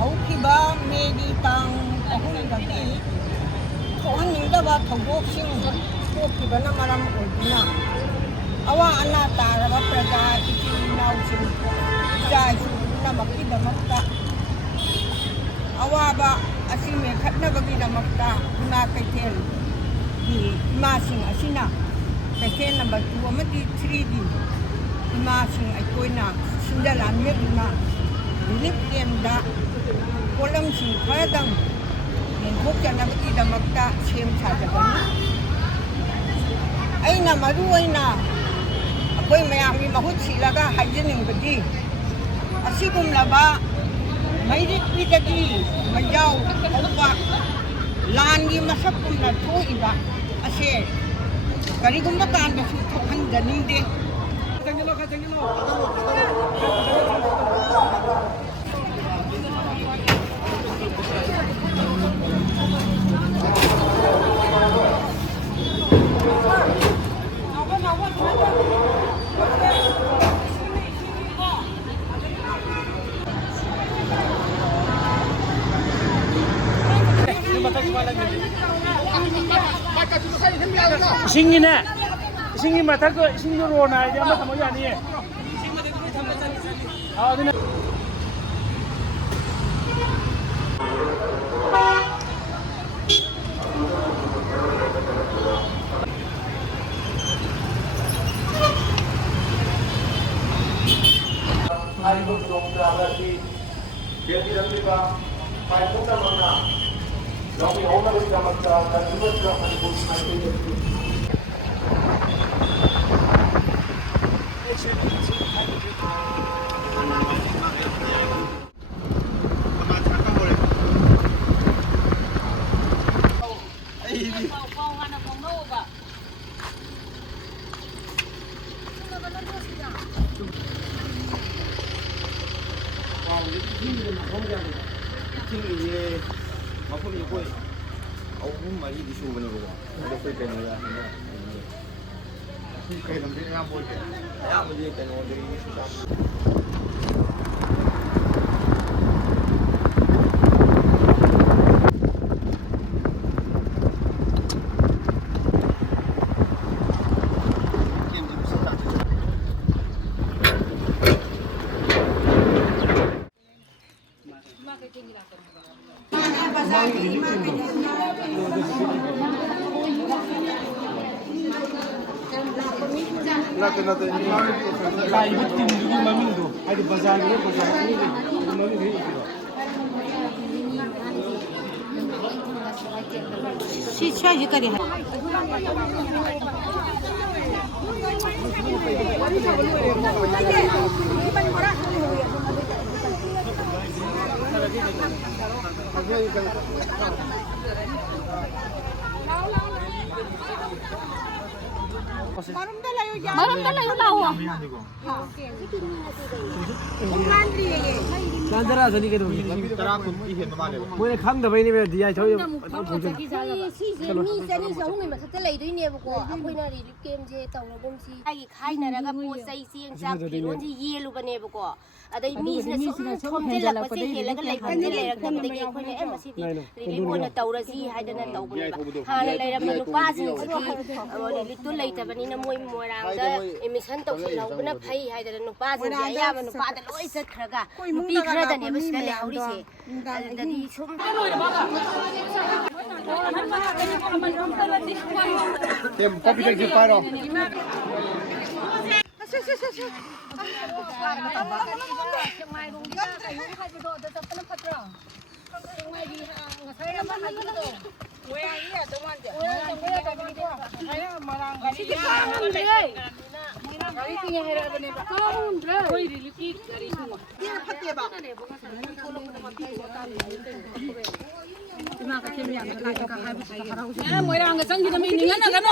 ꯍꯧꯈꯤꯕ ꯃꯦꯒꯤ ꯇꯥꯡ 3ꯗꯒꯤ ꯊꯣꯛꯍꯟꯅꯤꯡꯗꯕ ꯊꯧꯗꯣꯛꯁꯤꯡ ꯊꯣꯛꯈꯤꯕꯅ ꯃꯔꯝ ꯑꯣꯏꯗꯨꯅ ꯑꯋꯥ ꯑꯅꯥ ꯇꯥꯔꯕ ꯄ꯭ꯔꯖꯥ ꯏꯆꯤꯜ ꯏꯅꯥꯎꯁꯤꯡ ꯏꯆꯥ ꯏꯁꯨ ꯄꯨꯝꯅꯃꯛꯀꯤꯗꯃꯛꯇ ꯑꯋꯥꯕ ꯑꯁꯤ ꯃꯦꯟꯈꯠꯅꯕꯒꯤꯗꯃꯛꯇ ꯏꯃꯥ ꯀꯩꯊꯦꯜꯒꯤ ꯏꯃꯥꯁꯤꯡ ꯑꯁꯤꯅ ꯀꯩꯊꯦꯜ ꯅꯝꯕꯔ 2 ꯑꯃꯗꯤ 3ꯒꯤ ꯏꯃꯥꯁꯤꯡ ꯑꯩꯈꯣꯏꯅ ꯁꯤꯟꯖ ꯂꯥꯡꯖꯗꯨꯅ ꯔꯤꯂꯤꯞ ꯀꯦꯝꯗ ꯄꯣꯠꯂꯝꯁꯤꯡ ꯈꯔꯗꯪ ꯌꯦꯟꯊꯣꯛꯆꯅꯕꯒꯤꯗꯃꯛꯇ ꯁꯦꯝ ꯁꯥꯖꯕꯅꯤ꯫ ꯑꯩꯅ ꯃꯔꯨ ꯑꯣꯏꯅ ꯑꯩꯈꯣꯏ ꯃꯌꯥꯝꯒꯤ ꯃꯍꯨꯠ ꯁꯤꯜꯂꯒ ꯍꯥꯏꯖꯅꯤꯡꯕꯗꯤ ꯑꯁꯤꯒꯨꯝꯂꯕ ꯃꯩꯔꯤꯛꯄꯤꯗꯒꯤ ꯃꯩꯖꯥꯎ ꯍꯧꯕ ꯂꯥꯟꯒꯤ ꯃꯁꯛꯀꯨꯝꯅ ꯊꯣꯛꯏꯕ ꯑꯁꯦ ꯀꯔꯤꯒꯨꯝꯕ ꯀꯥꯟꯗꯁꯨ ꯊꯣꯛꯍꯟꯖꯅꯤꯡꯗꯦ꯫ 이싱이네. 이싱이 맡아서 이싱으로 오나 이제 아마 뭐야 아니. 아, 그냥. 아이고 종자가시 대기랍니까? 발포다 만나 여기 오늘을 잡았다 이것을 하고 이제 마품이 거의 9마리도 슈거든요. 이렇게 되는 거야. 그게 넘기는 거 보이게. 야, 뭐지? 되는 거들이 슈다. 이부팀 누구 마음인도 아주 바자기로 바자기 마음이 시차지까지 Maramdalayo lawa. 난다라 저니 그래도 따라 군이 했는 말이에요. 뭐에 강다바이네 디야 저기 시제 미세니 서웅이 마사텔 레이도이네버고 아코이나 리립 게임제 tawrabomsi ai khainaraga posai siang sak filonji yelubanebuko adai misina thomjelakpase helaga leikhanje leiraknabdagi akoina emasidi rili bona tawrasi haidana tawbuneba hana leiramna nupasi rili leitabani moi morangda emission tawsilhobna phai haidana nupasi ayaba nupada loi satkhraga nupi khradane basida lehaurise adadi sum Tem copy de paro. 모이랑가 정기도 미니가 나가노.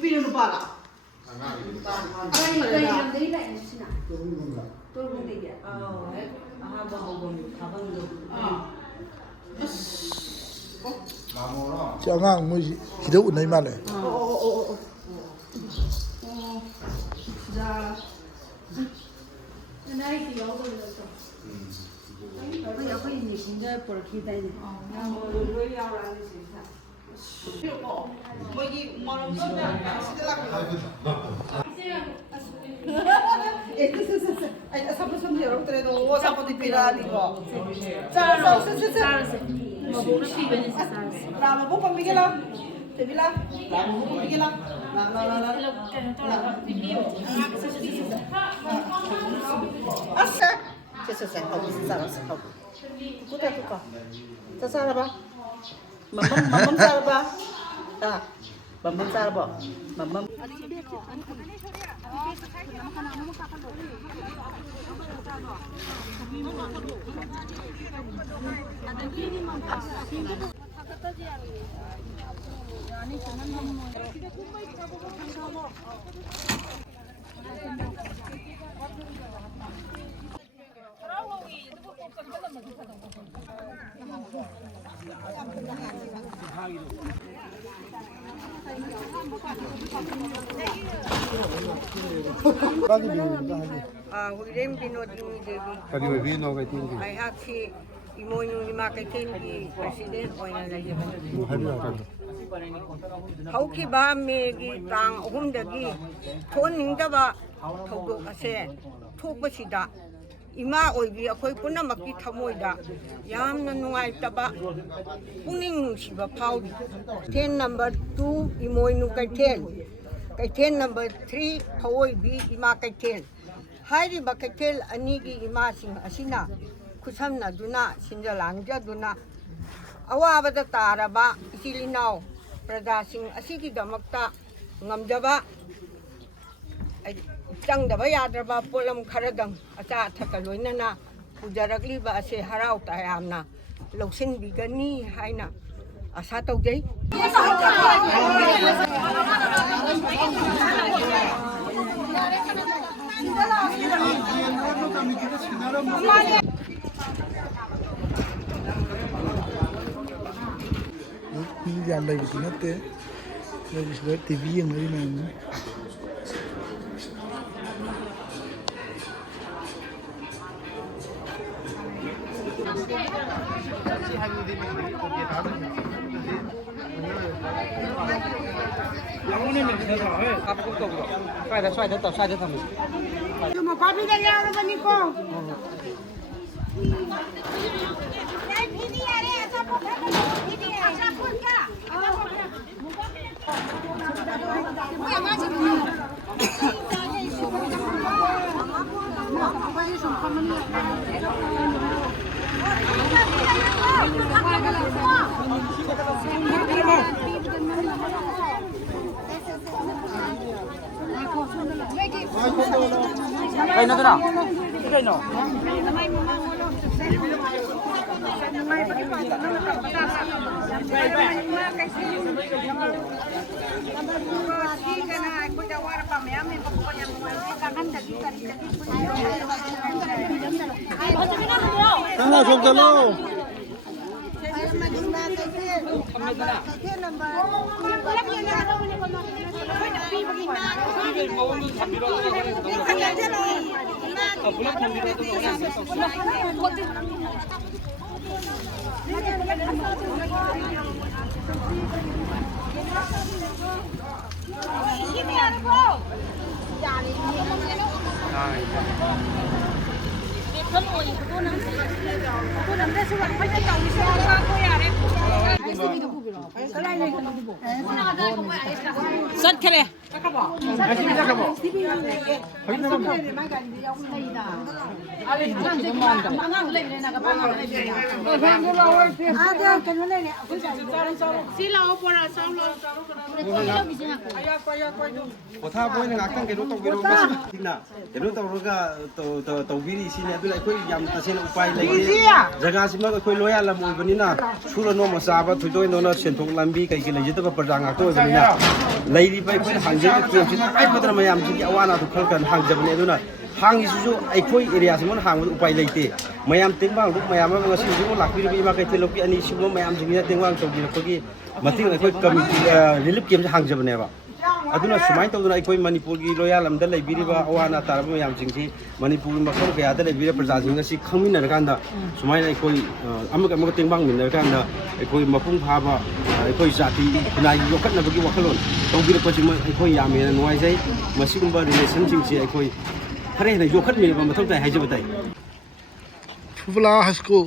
비누 봐라. 장강 뭐지? 기도 운이 말래. 우리 램비노 딩이데기. 가디고 비노가 띵기. 아이학시 이모뉴 마케팅기 프레시덴트 오이나 라이브는. hauki ba megi tang ahumdagi thon ningdaba thawdok ase thokbasida ima oibi akhoi punamakki thamoida yamna nungai taba puning nungsiba phawbi ten number 2 imoinu kaithel number 3 phawoibi ima kaithel hairiba kaithel anigi ima sing asina khusamna duna sinjalangja duna awabada taraba isilinaw प्रजासिंग असिगिदमक्ता ngamdaba changdaba yadraba polam kharadang acha thaka loinana pujarakliba ase harau tayamna loksin bigani haina asa tawjai Yang lagi sini teh, lagi sudah TV yang lagi mana? Cuma papi dah yang apa ni kau? Ay, na na. Tigay no. Tengah sokalo. Ay, ꯆꯠꯈ꯭ꯔꯦ ꯄꯣꯊꯥ ꯃꯣꯏꯅ ꯉꯥꯛꯇꯪ ꯀꯩꯅꯣ ꯇꯧꯕꯤꯔꯣ ꯃꯁꯤꯅ ꯀꯩꯅꯣ ꯇꯧꯔꯒ ꯇꯧꯕꯤꯔꯤꯁꯤꯅꯦ ꯑꯗꯨꯅ ꯑꯩꯈꯣꯏ ꯌꯥꯝ ꯇꯁꯦꯡꯅ ꯎꯄꯥꯏ ꯂꯩꯇꯦ ꯖꯒꯥꯁꯤꯃꯛ ꯑꯩꯈꯣꯏ ꯂꯣꯌꯥꯜ ꯑꯃ ꯑꯣꯏꯕꯅꯤꯅ ꯁꯨꯔ ꯅꯣꯝꯃ ꯆꯥꯕ ꯊꯣꯏꯗꯣꯛ ꯁꯦꯟꯊꯣꯛ ꯂꯝꯕꯤ ꯀꯩꯀꯩ ꯂꯩꯖꯗꯕ ꯄ꯭ꯔꯖꯥ ꯉꯥꯛꯇ ꯑꯣꯏꯕꯅꯤꯅ ꯂꯩꯔꯤꯕ ꯑꯩꯈꯣꯏꯅ ꯍꯥꯡꯖꯔꯤꯕ ꯀꯦꯝꯞꯁꯤ ꯇꯉꯥꯏꯐꯗꯅ ꯃꯌꯥꯝꯁꯤꯒꯤ ꯑꯋꯥ ꯑꯅꯥꯗꯨ ꯈꯜꯂꯒ ꯍꯥꯡꯖꯕꯅꯤ ꯑꯗꯨꯅ ꯍꯥꯡꯉꯤꯁꯤꯁꯨ ꯑꯩꯈꯣꯏ ꯑꯦꯔꯤꯌꯥꯁꯤꯃꯅ ꯍꯥꯡꯕꯗ ꯎꯄꯥꯏ ꯂꯩꯇꯦ ꯃꯌꯥꯝ ꯇꯦꯡꯕꯥꯡꯗꯨ ꯃꯌꯥꯝ ꯑꯃ ꯉꯁꯤꯁꯤꯕꯨ ꯂꯥꯛꯄꯤꯔꯤꯕ ꯏꯃꯥ ꯀꯩꯊꯦꯜ ꯑꯅꯤ ꯁꯤꯒꯨꯝꯕ ꯃꯌꯥꯝꯁꯤꯡꯁꯤꯅ ꯇꯦꯡꯕꯥꯡ ꯇꯧꯕꯤꯔꯛꯄꯒꯤ ꯃꯇꯤꯡ ꯑꯩꯈꯣꯏ ꯀꯝꯃ꯭ꯌꯨꯅꯤꯇꯤ ꯔꯤꯂꯤꯐ ꯀꯦꯝꯞꯁꯦ ꯍꯥꯡꯖꯕꯅꯦꯕ ꯑꯗꯨꯅ ꯁꯨꯃꯥꯏꯅ ꯇꯧꯗꯅ ꯑꯩꯈꯣꯏ ꯃꯅꯤꯄꯨꯔꯒꯤ ꯂꯣꯌꯥꯜ ꯑꯃꯗ ꯂꯩꯕꯤꯔꯤꯕ ꯑꯋꯥ ꯑꯅꯥ ꯇꯥꯔꯕ ꯃꯌꯥꯝꯁꯤꯡꯁꯤ ꯃꯅꯤꯄꯨꯔꯒꯤ ꯃꯐꯝ ꯀꯌꯥꯗ ꯂꯩꯕꯤꯔꯤꯕ ꯄ꯭ꯔꯖꯥꯁꯤꯡ ꯑꯁꯤ ꯈꯪꯃꯤꯟꯅꯔꯀꯥꯟꯗ ꯁꯨꯃꯥꯏꯅ ꯑꯩꯈꯣই ꯑꯃꯒ ꯇꯦꯡꯕꯥꯡꯃꯤꯟꯅꯔꯀꯥꯟꯗ ꯑꯩꯈꯣꯏ ꯃꯄꯨꯡ ꯐꯥꯕ ꯑꯩꯈꯣꯏ ꯖꯥꯇꯤ ꯈꯨꯟꯅꯥꯏꯒꯤ ꯌꯣꯛꯈꯠꯅꯕꯒꯤ ꯋꯥꯈꯜꯂꯣꯟ ꯇꯧꯕꯤꯔꯛꯄꯁꯤ ꯑꯩꯈꯣꯏ ꯌꯥꯝ ꯍꯦꯟꯅ ꯅꯨꯡꯉꯥꯏꯖꯩ ꯃꯁꯤꯒꯨꯝꯕ ꯔꯤꯂꯦꯁꯟꯁꯤꯡꯁꯤ ꯑꯩꯈꯣꯏ ꯈꯔ ꯍꯦꯟꯅ ꯌꯣꯛꯈꯠꯃꯤꯟꯅꯕ ꯃꯊꯧ ꯇꯥꯏ ꯍꯥꯏꯖꯕ ꯇꯥꯏ ꯐꯨꯕꯂꯥ ꯍꯥꯏ ꯁ꯭ꯀꯨꯜ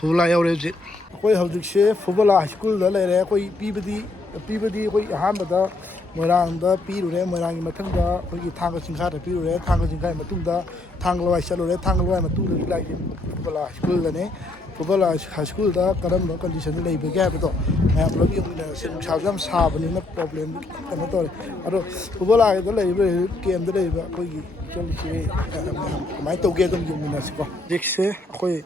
ꯐꯨꯕꯂꯥ ꯌꯧꯔꯦ ꯍꯧꯖꯤꯛ ꯑꯩꯈꯣꯏ ꯍꯧꯖꯤꯛꯁꯦ ꯐꯨꯕꯂꯥ ꯍꯥꯏ ꯁ꯭ꯀꯨꯜꯗ ꯂꯩꯔꯦ ꯑꯩꯈꯣꯏ ꯄꯤꯕꯗꯤ ꯑꯩꯈꯣꯏ ꯑꯍꯥꯟꯕꯗ ꯃꯣꯏꯔꯥꯡꯗ ꯄꯤꯔꯨꯔꯦ ꯃꯣꯏꯔꯥꯡꯒꯤ ꯃꯊꯪꯗ ꯑꯩꯈꯣꯏꯒꯤ ꯊꯥꯡꯒ ꯆꯤꯡꯈꯥꯗ ꯄꯤꯔꯨꯔꯦ ꯊꯥꯡꯒ ꯆꯤꯡꯈꯥꯒꯤ ꯃꯇꯨꯡꯗ ꯊꯥꯡꯒ ꯂꯋꯥꯏ ꯆꯠꯂꯨꯔꯦ ꯊꯥꯡꯒ ꯂꯋꯥꯏ ꯃꯇꯨꯡꯗꯒꯤ ꯂꯥꯛꯏꯁꯦ ꯐꯨꯕꯂꯥ ꯍꯥꯏ ꯁ꯭ꯀꯨꯜꯗꯅꯦ ꯐꯨꯕꯂꯥ ꯍꯥꯏ ꯁ꯭ꯀꯨꯜꯗ ꯀꯔꯝꯕ ꯀꯟꯗꯤꯁꯟꯗ ꯂꯩꯕꯒꯦ ꯍꯥꯏꯕꯗꯣ ꯃꯌꯥꯝ ꯄꯨꯂꯞ ꯌꯦꯡꯃꯤꯟꯅꯔꯁꯦ ꯅꯨꯡꯁꯥꯁꯨ ꯌꯥꯝ ꯁꯥꯕꯅꯤꯅ ꯄ꯭ꯔꯣꯕ꯭ꯂꯦꯝ ꯀꯩꯅꯣ ꯇꯧꯔꯦ ꯑꯗꯣ ꯐꯨꯕꯂꯥꯗ ꯂꯩꯔꯤꯕ ꯀꯦꯝꯗ ꯂꯩꯔꯤꯕ ꯑꯩꯈꯣꯏꯒꯤ ꯏꯆꯜꯁꯦ ꯀꯃꯥꯏꯅ ꯇꯧꯒꯦ ꯑꯗꯨꯝ ꯌꯦꯡꯃꯤꯟꯅꯁꯤꯀꯣ ꯍꯧꯖꯤꯛꯁꯦ ꯑꯩꯈꯣꯏ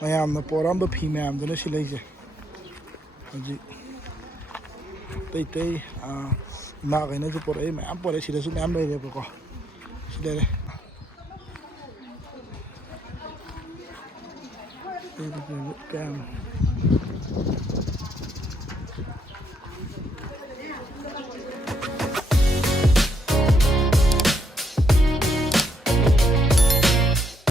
ꯃꯌꯥꯝꯅ ꯄꯣꯔꯛꯑꯝꯕ ꯐꯤ ꯃꯌꯥꯝꯗꯨꯅ ꯁꯤ ꯂꯩꯁꯦ ꯍꯧꯖꯤꯛ ꯑꯇꯩ ꯏꯃꯥꯈꯩꯅꯁꯨ ꯄꯣꯔꯛꯏ ꯃꯌꯥꯝ ꯄꯣꯔꯛꯏ ꯁꯤꯗꯁꯨ ꯃꯌꯥꯝ ꯂꯩꯔꯦꯕꯀꯣ ꯁꯤ ꯂꯩꯔꯦ ꯀꯌꯥꯝ